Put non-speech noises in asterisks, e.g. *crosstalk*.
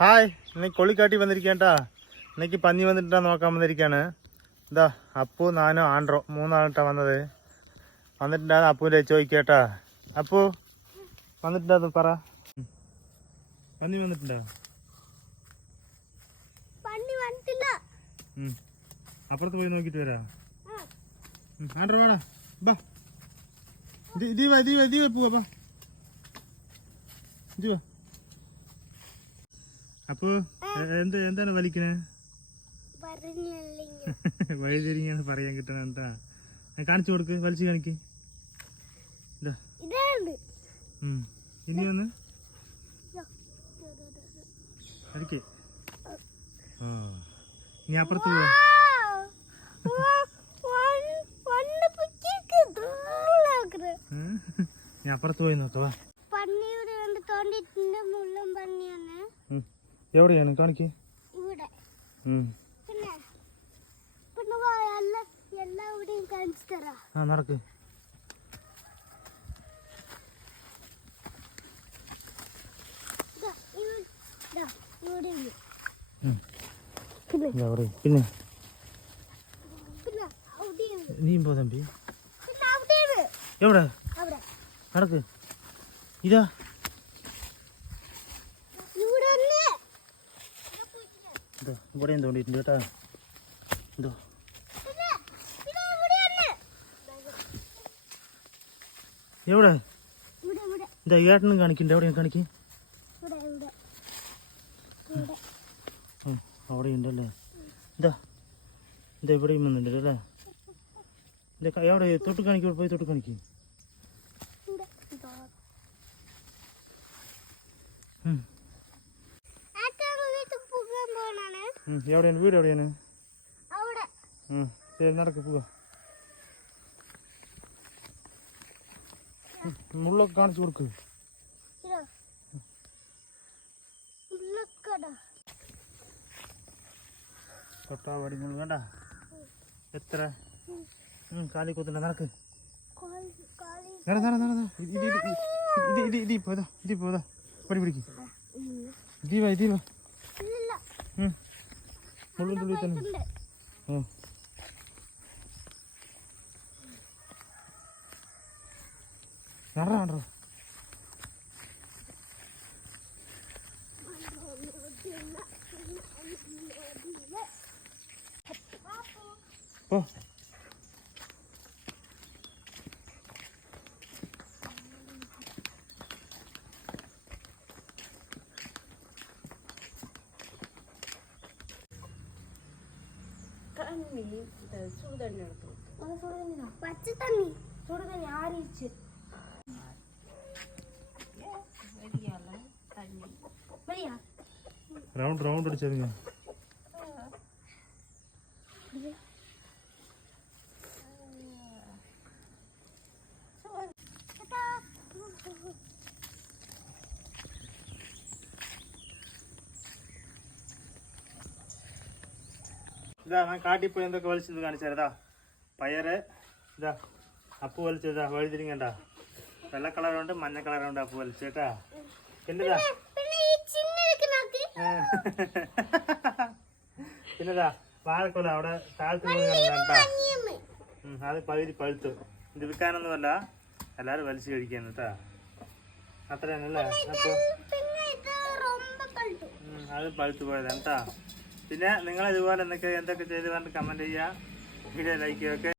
Hi ഇന്നേക്ക് കൊള്ളിക്കാട്ടി വന്നിരിക്കേട്ടാ ഇന്നേക്ക് പന്നി വന്നിട്ടാ നോക്കാൻ വന്നിരിക്കാണ് ഇതാ അപ്പു നാനോ ആൻഡ്രോ മൂന്നാളിട്ടാ വന്നത്. വന്നിട്ടുണ്ടാകുന്ന അപ്പുവിന്റെ ചോദിക്കേട്ടാ അപ്പു വന്നിട്ടുണ്ടാ പറ. പന്നി വന്നിട്ടുണ്ടോ. അപ്പുറത്ത് പോയി നോക്കിട്ട് വരാ. ആൻഡ്രോ വേണ ബാ. ഇതീവാ ദീപ ദീപ ദീപ പോവാ ബാ. ദീപ അപ്പു എന്ത് എന്താണ് വലിക്കണേ? *laughs* വഴിതിരിങ്ങാണ് പറയാൻ കിട്ടണ എന്താ? ഞാൻ കാണിച്ചു കൊടുക്ക് വലിച്ചു കാണിക്ക്. ഇനി ഒന്ന്? അടിക്ക് ആ. ഇനി അപ്പുറത്ത് പോവാ. പോയി നോക്കവാ പന്നിയുടെ തോണ്ടിട്ടുണ്ട് മുള്ളും പന്നിയാണ്. എവിടെയാണ്? കാണിക്ക്. ആ നടക്ക്. പിന്നെ. നീയും പോ തമ്പി. എവിടെ? നടക്ക്. ഇതാ ഇവിടെ ഒന്ന് ഇതാ ഇവിടെ തോണ്ടിയിട്ടുണ്ട് കേട്ടാ. ഇതോ. എവിടെ? ഇതാ ഏട്ടനും കാണിക്കണ്ട എവിടെയും കാണിക്ക്? അവിടെ ഉണ്ടല്ലേ ഇതാ ഇതാ ഇവിടെയും വന്നിട്ടുണ്ട് അല്ലേ? എവിടെ? തൊട്ട് കാണിക്കൂ പോയി തൊട്ട് കാണിക്ക് ഇവിടെ ഇതാ. ഉം, ആറ്റാണ് വീട്ടിൽ പോകാൻ പോണാണ് ഉം, എവിടെയാണ് വീട് എവിടെയാണ്? ശരി നടക്ക് പോവാ. മുള്ളൊക്കെ കാണിച്ചു കൊടുക്ക്. ഇതാ. ഉള്ളക്കട തൊട്ടാ വടി മുള്ള വേണ്ട? എത്ര? കാലി കുത്തണ്ട നടക്ക്. നട നട നട. ഇത് ഇത് ഇത് ഇത് ഇപ്പോ ഇതാ ഇത് ഇപ്പോ ഇതാ. പടി പിടിക്ക്. ദീപ ദീപ ഉം. മുള്ളിന്റെ ഉള്ളിൽ തന്നെ. ആ. നട നട ഓ. தண்ணி இந்த சுடு தண்ணி எடுக்கணும் அது சுடு தண்ணி தான் பச்சை தண்ணி. சுடு தண்ணி ஆறிடுச்சு வெளியால தண்ணி. வெளியா ரவுண்ட் ரவுண்ட் அடிச்சதுங்க. ഇതാ ഞാൻ കാട്ടിപ്പോയി എന്തൊക്കെ വലിച്ചത് കാണിച്ചാരതാ പയറ് ഇതാ അപ്പ് വലിച്ചതാ വഴുതിരിങ്ങണ്ട. വെള്ള കളറുണ്ട് മഞ്ഞ കളറുണ്ട് അപ്പ് വലിച്ചേട്ടാ പിന്നെതാ? പിന്നെതാ വാഴക്കൊല അവിടെ താഴ്ത്തു അത് പകുതി പഴുത്തു. ഇത് വിൽക്കാനൊന്നുമല്ല എല്ലാരും വലിച്ചു കഴിക്കാൻ കേട്ടാ. അത്ര തന്നെ അല്ലേ അത് പഴുത്തു പോയതാണ് കേട്ടാ. പിന്നെ നിങ്ങൾ ഇതുപോലെ എന്തൊക്കെ എന്തൊക്കെ ചെയ്ത് കമന്റ് ചെയ്യുക. വീഡിയോ ലൈക്ക് ചെയ്യുക.